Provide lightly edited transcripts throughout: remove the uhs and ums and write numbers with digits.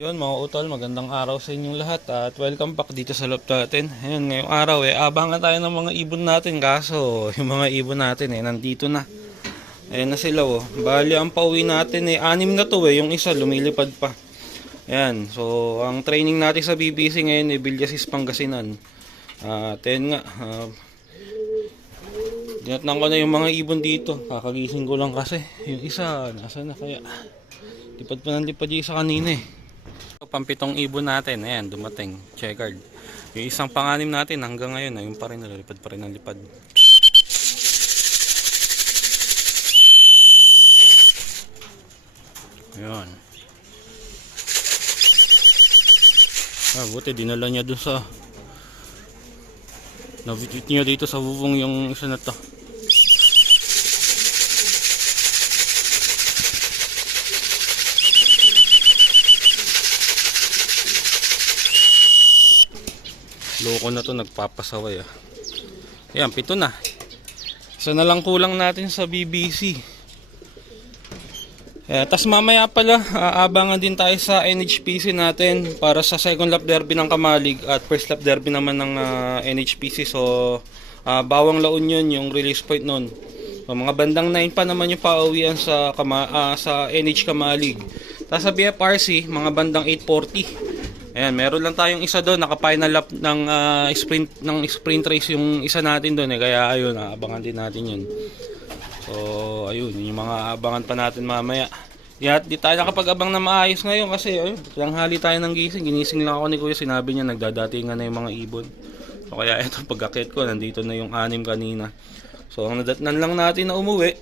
Yun mga utol, magandang araw sa inyong lahat at welcome back dito sa loop natin. Ayun, ngayong araw abangan tayo ng mga ibon natin kaso yung mga ibon natin nandito na. Ayan na sila Bali ang pauwi natin anim na to yung isa lumilipad pa. Ayan, so ang training natin sa BBC ngayon Villasis Pangasinan. At ayun nga, dinatnan ko na yung mga ibon dito. Kakagising ko lang kasi. Yung isa, nasa na kaya? Lipad pa ng lipad yung isa kanina Pampitong ibon natin, ayan, dumating, checkered. Yung isang panganim natin hanggang ngayon, ayun pa rin, nalilipad pa rin ang lipad. Ayun. Buti, dinala niya dun sa na-visit niya dito sa bubong yung isa na to. Loko na to, nagpapasaway Ayan, 7 na. Isa na lang kulang natin sa BBC. Tas mamaya pala, aabangan din tayo sa NHPC natin para sa second lap derby ng Kamalig at first lap derby naman ng NHPC. So, Bawang La Union yung release point nun. So, mga bandang 9 pa naman yung pauwian sa NH Kamalig. Tapos sa BFRC, mga bandang 8:40. Ayan, meron lang tayong isa doon, naka-final lap ng sprint race yung isa natin doon kaya ayun, abangan din natin 'yun. So, ayun, yung mga abangan pa natin mamaya. Di tayo nakapag-abang na maayos ngayon kasi ayun, tanghali tayo ng gising. Ginising lang ako ni Kuya, sinabi niya nagdadatingan na yung mga ibon. So, kaya ito pag-akit ko, nandito na yung 6 kanina. So, ang nadatnan lang natin na umuwi,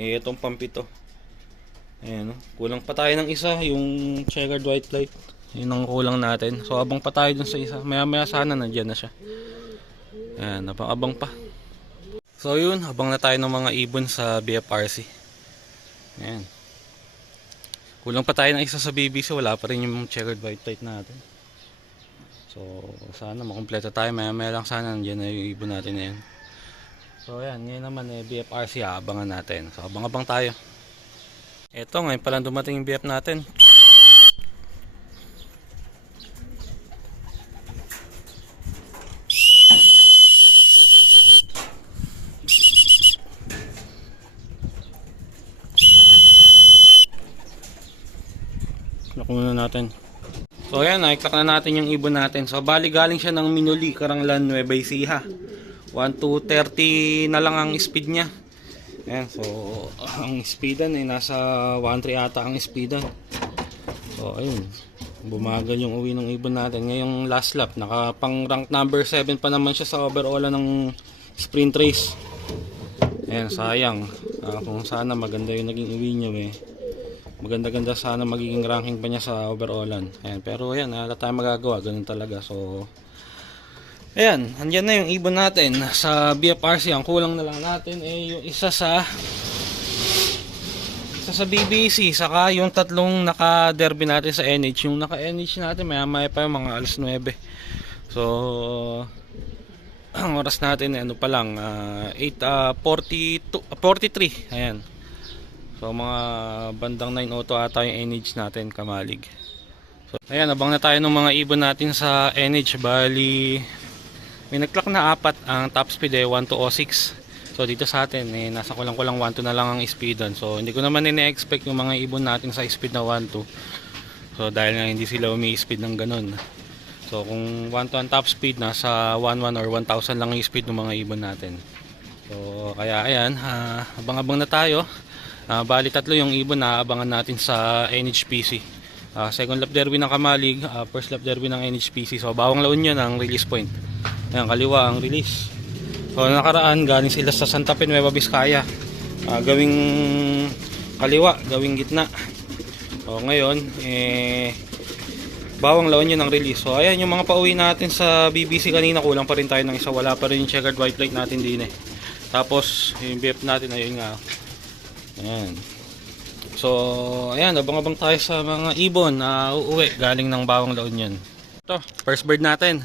itong pampito. Ayan, kulang pa tayo ng isa, yung checkered white flight. Yun ang kulang natin. So abang pa tayo dun sa isa. Maya maya sana nandiyan na siya. Ayan, abang pa. So yun, abang na tayo ng mga ibon sa BFRC. Ayan. Kulang pa tayo ng isa sa BBC. Wala pa rin yung checkered white plate natin. So sana makumpleto tayo. Maya maya lang sana nandiyan na yung ibon natin na yun. So ayan, ngayon naman BFRC abangan natin. So abang-abang tayo. Eto, ngayon palang dumating yung BF natin. Lock muna natin. So ayan, nakikita na natin yung ibon natin. So bali galing siya ng Minuli, Karanglan, Nueva Ecija. 1-2-30 na lang ang speed niya. Ayan, so ang speedan nasa 1-3 ata ang speedan. So ayun, bumagal yung uwi ng ibon natin. Ngayong last lap, naka pang rank number 7 pa naman siya sa overall ng sprint race. Ayan, sayang. Kung sana maganda yung naging uwi niya maganda-ganda sana magiging ranking pa niya sa overallan. Ayan, pero ayan, wala tayong magagawa, ganun talaga. So ayan, andyan na yung ibon natin sa BFRC. Ang kulang na lang natin yung isa sa BBC, saka yung tatlong naka-derby natin sa NH. Yung naka-NH natin maya-maya pa yung mga alas 9. So ang oras natin ano pa lang 8:43. Ayan. So mga bandang 9 auto ata yung NH natin, Kamalig. So ayan, abang na tayo ng mga ibon natin sa NH. Bali may nag-clock na 4, ang top speed 1-2-06. So dito sa atin nasa kulang-kulang 1-2 na lang ang speedan. So hindi ko naman ine-expect yung mga ibon natin sa speed na 1-2. So dahil nga hindi sila umi-speed ng ganun. So kung 1-2 ang top speed, nasa 1-1 or 1,000 lang yung speed ng mga ibon natin. So kaya ayan, abang-abang na tayo. Bali 3 yung ibon na abangan natin sa NHPC. Second lap derby ng Kamalig, first lap derby ng NHPC. So Bawang La Union ang release point. Ayan, kaliwa ang release. So nakaraan galing sila sa Santa Fe, Nueva Vizcaya. Gawing kaliwa, gawing gitna. So ngayon Bawang La Union ang release. So ayan yung mga pauwi natin sa BBC kanina, kulang pa rin tayo ng isa. Wala pa rin yung checkered white plate natin din Tapos yung BF natin ayun nga. Ayan. So ayan, abang-abang tayo sa mga ibon na uuwi galing ng Bawang La Union. Ito, first bird natin.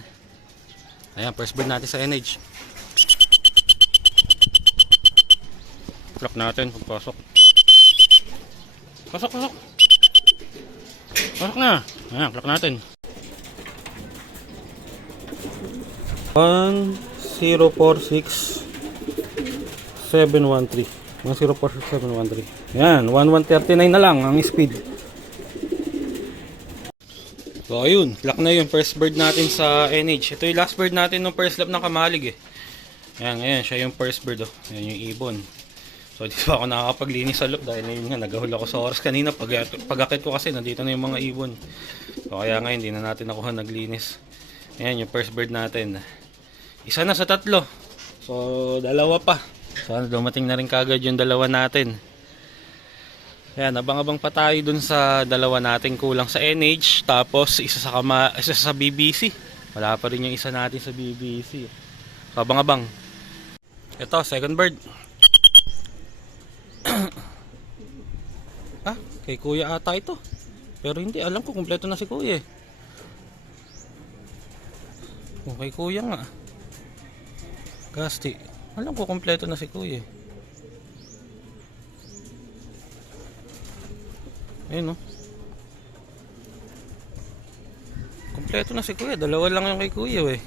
Ayan, first bird natin sa NH. Clock natin, pagpasok. Pasok. Pasok na. Ayan, clock natin. 1046713. 1046713. Yan, 1139 na lang ang speed. So ayun, lock na yung first bird natin sa NH. Ito yung last bird natin ng first lap ng Kamalig eh. Ayan, ayan, siya yung first bird oh. Ayan yung ibon. So dito ako nakakapaglinis sa loop dahil yun nga, nagahul ako sa oras kanina. Pag-akit ko kasi nandito na yung mga ibon. So kaya nga hindi na natin nakuha naglinis. Ayan yung first bird natin. Isa na sa tatlo. So dalawa pa. Sana dumating na rin kagad yung dalawa natin. Ayan, abang-abang pa tayo dun sa dalawa natin kulang sa NH. Tapos isa sa BBC. Wala pa rin yung isa natin sa BBC. Abang-abang. Ito, second bird. Ah, kay kuya ata ito. Pero hindi, alam ko kumpleto na si kuya eh. Oh, kay kuya nga. Gasti. Alam ko kumpleto na si kuya eh. Ayun oh. Kumpleto na si kuya. Dalawa lang yung kay kuya eh.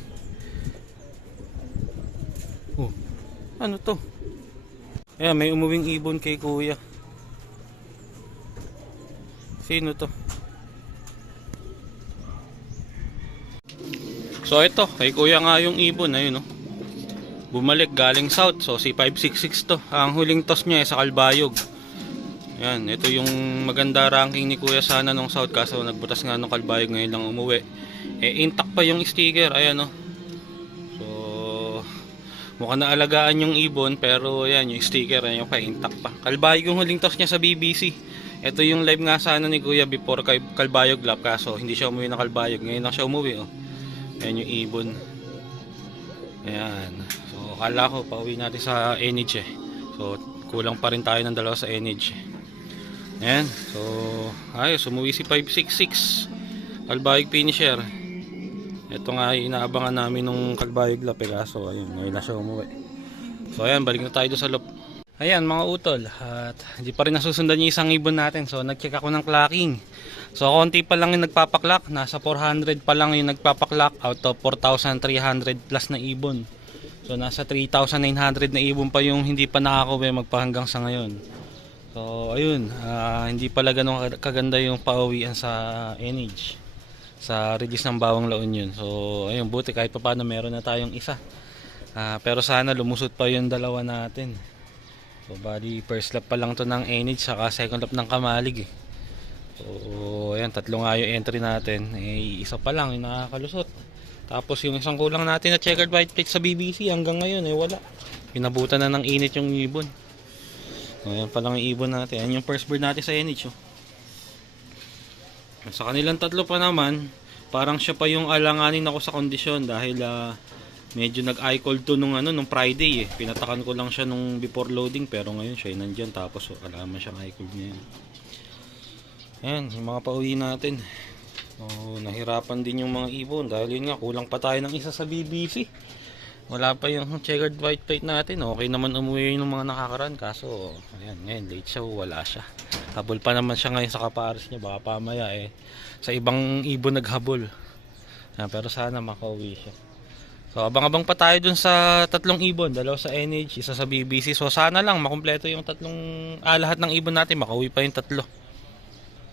Oh. Ano to? Ayan, may umuwing ibon kay kuya. Sino to? So ito, kay kuya nga yung ibon. Ayun oh. Bumalik galing south. So si 566 to. Ang huling toss niya ay sa Kalbayog. Yan, ito yung maganda ranking ni kuya sana nung south, kaso nagbutas nga nung Kalbayog, ngayon lang umuwi. Eh intact pa yung sticker, ayan oh. So mukhang naalagaan yung ibon, pero yan yung sticker, ayan yung pa intact pa. Kalbayog yung huling toss niya sa BBC. Ito yung live nga sana ni kuya before Kalbayog lap, kaso hindi siya umuwi ng Kalbayog, ngayon lang siya umuwi oh. Ayan yung ibon. Ayan. So akala ko pauwi natin sa NH eh. So kulang pa rin tayo ng dalawa sa NH. Ayan, so ayos, umuwi si 566 Kalbayog finisher. Ito nga inaabangan namin nung Kalbayog lap eh, kaso ayun, ngayon na siya umuwi. So ayan, balik na tayo doon sa loop. Ayan mga utol, at hindi pa rin nasusundan yung isang ibon natin. So nag-check ako ng clocking. So konti pa lang yung nagpapaklak, nasa 400 pa lang yung nagpapaklak out of 4,300 plus na ibon. So nasa 3,900 na ibon pa yung hindi pa nakakauwi magpahanggang sa ngayon. So ayun, hindi pala ganun kaganda yung pauwian sa NH sa release ng Bawang La Union. So ayun, buti kahit pa paano meron na tayong isa. Pero sana lumusot pa yung dalawa natin. So bali first lap pa lang to ng NH saka second lap ng Kamalig eh. So ayun, tatlo nga yung entry natin. Isa pa lang yung nakakalusot. Tapos yung isang kulang natin na checkered white plate sa BBC hanggang ngayon wala. Pinabutan na ng init yung ibon. Ayan pa lang yung ibon natin. Ayan yung first bird natin sa NH oh. Sa kanilang tatlo pa naman, parang siya pa yung alanganin ako sa kondisyon dahil medyo nag-eye cold to nung Friday eh. Pinatakan ko lang siya nung before loading, pero ngayon siya nandyan, tapos alaman siyang eye cold niya. Ayan, yung mga pauwi natin. Nahirapan din yung mga ibon dahil yun nga, kulang pa tayo ng isa sa BBC. Wala pa yung checkered white plate natin. Okay naman umuwi yung mga nakakaran, kaso ayan, ngayon late siya, wala siya. Habol pa naman siya ngayon sa kapares niya, baka pamaya sa ibang ibon naghabol. Pero sana makauwi siya. So abang-abang pa tayo dun sa tatlong ibon, dalawa sa NH, isa sa BBC. So sana lang makumpleto yung lahat ng ibon natin, makauwi pa yung tatlo.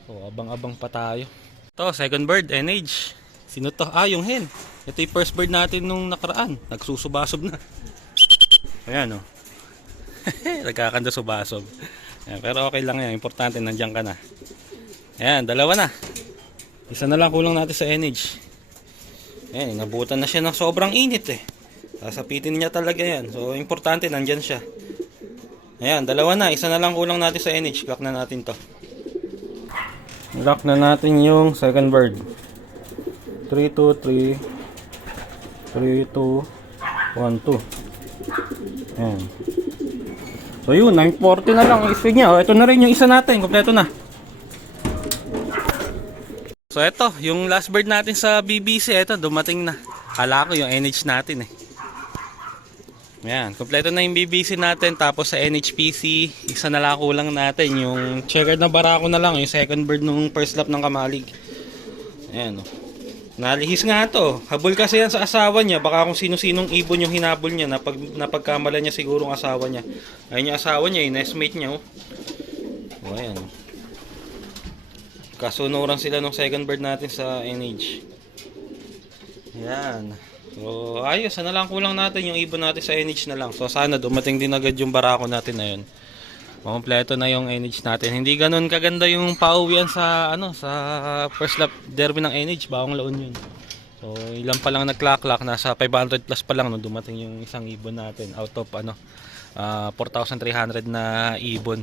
So abang-abang pa tayo. Ito, second bird, NH. Sino to? Yung hen. Ito yung first bird natin nung nakaraan. Nagsusubasob na. Ayan oh. Nagkakanda subasob. Ayan, pero okay lang yan. Importante nandiyan ka na. Ayan, dalawa na. Isa na lang kulang natin sa NH. Ayan, nabutan na siya ng sobrang init eh. Sasapitin niya talaga yan. So importante nandiyan siya. Ayan, dalawa na. Isa na lang kulang natin sa NH. Lock na natin to. Lock na natin yung second bird. 3-2-3 3-2-1-2. Ayan. So yun, 940 na lang ang speed niya. Ito na rin yung isa natin, kompleto na. So ito, yung last bird natin sa BBC, ito dumating na. Kala ko yung NH natin eh. Ayan, kompleto na yung BBC natin. Tapos sa NHPC, isa na lang kulang natin. Yung checkered na barako na lang. Yung second bird nung first lap ng kamalig. Ayan, oh. Nalihis nga to. Habol kasi yan sa asawa niya. Baka kung sino-sinong ibon yung hinabol niya. Napagkamala niya siguro ang asawa niya. Ayun yung asawa niya, yung nestmate niya. Oh. Oh, ayan. Kasunuran sila ng second bird natin sa NH. Ayan. So, ayos. Sana lang kulang natin yung ibon natin sa NH na lang. So, sana dumating din agad yung barako natin na yun. Makompleto na yung NH natin. Hindi ganun kaganda yung pauwian sa sa first lap derby ng NH. Bawang Laon yun. So, ilan pa lang nag-clock, nasa 500 plus pa lang nung dumating yung isang ibon natin out of 4,300 na ibon.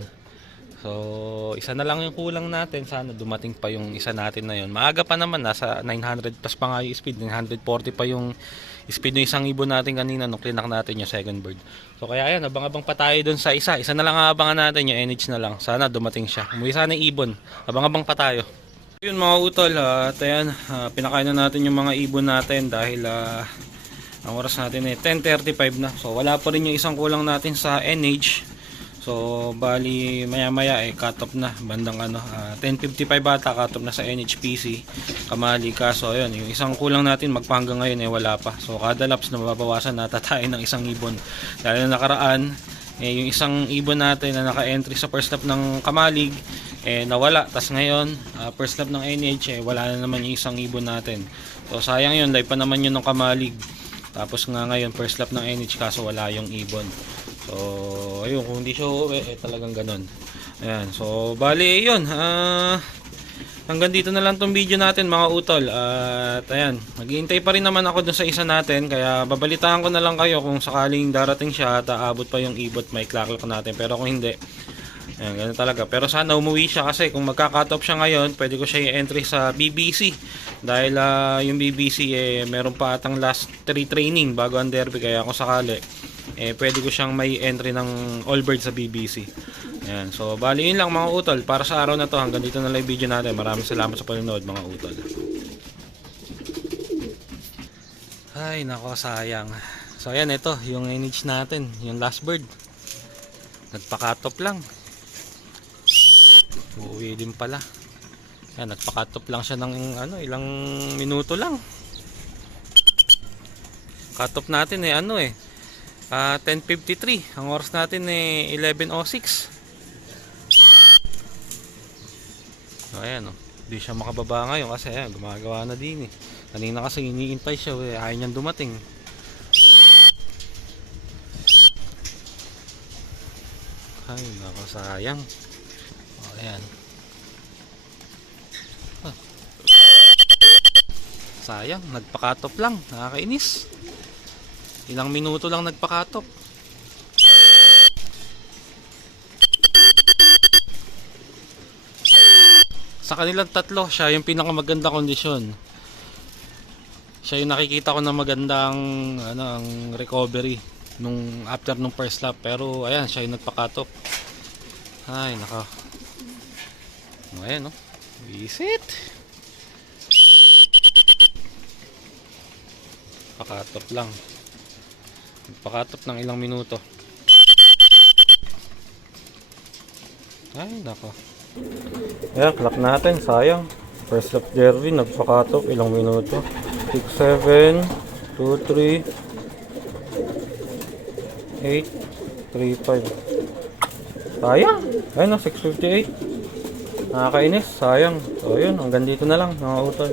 So, isa na lang yung kulang natin. Sana dumating pa yung isa natin na yun. Maaga pa naman, nasa 900 plus pa nga yung speed. 940 pa yung speed ng isang ibon natin kanina nung klinak natin yung second bird. So, kaya yan, abang-abang pa tayo dun sa isa. Isa na lang abangan natin, yung NH na lang. Sana dumating siya. Umuwi sana yung ibon. Abang-abang pa tayo. Yun mga utol, at ayan, pinakain na natin yung mga ibon natin dahil ang oras natin 10:35 na. So, wala pa rin yung isang kulang natin sa NH. So, bali maya-maya cut off na bandang 10:55 ata cut off na sa NHPC kamali. Kaso ayun, yung isang kulang natin magpahanggang ngayon wala pa. So, kada laps na mababawasan nata tayo ng isang ibon. Dahil nakaraan yung isang ibon natin na naka-entry sa first lap ng kamalig nawala. Tas ngayon, first lap ng NH wala na naman yung isang ibon natin. So, sayang yun, live pa naman yun ng kamalig. Tapos nga ngayon, first lap ng NH kaso wala yung ibon. So, ayun, kung hindi siya talagang ganun. Ayan, so, bali, yun. Hanggang dito na lang tong video natin, mga utol. At, ayan, maghihintay pa rin naman ako dun sa isa natin. Kaya, babalitaan ko na lang kayo kung sakaling darating siya at aabot pa yung ibot, may clock natin. Pero kung hindi, ayan, ganun talaga. Pero sana umuwi siya kasi kung magka-cut off siya ngayon, pwede ko siya i-entry sa BBC. Dahil yung BBC, meron pa atang last 3 training bago ang derby. Kaya kung sakali, pwede ko siyang may entry ng all bird sa BBC. Ayan. So, bali yun lang mga utol. Para sa araw na to, hanggang dito na lang yung video natin. Maraming salamat sa panonood mga utol. Ay, nako, sayang. So, ayan, ito, yung NH natin. Yung last bird. Nagpakatop lang. Uuwi din pala. Ayan, nagpakatop lang siya ng ilang minuto lang. Cut off natin 10:53. Ang oras natin 11:06. So ayan hindi siya makababa ngayon kasi ayan, gumagawa na din Kanina kasi iniintay siya ayaw niyang dumating. Ay nako, sayang. Ayan. Sayang, nagpakatop lang. Nakakainis. Ilang minuto lang nagpakatop. Sa kanilang tatlo, siya yung pinakamaganda kondisyon. Siya yung nakikita ko na magandang ang recovery nung after nung first lap. Pero ayan, siya yung nagpakatop. Ay, naka. Ayan, no. Visit. Pakatop lang. Pakatop ng ilang minuto. Ay, nako. Ayan, clock natin. Sayang. First lap derby, nagpakatop. Ilang minuto. 6, 7, 2, 3, 8, 3, 5. Sayang. Ayun, 6:58. Nakakainis. Sayang. So, yun. Hanggang dito na lang, mga utol.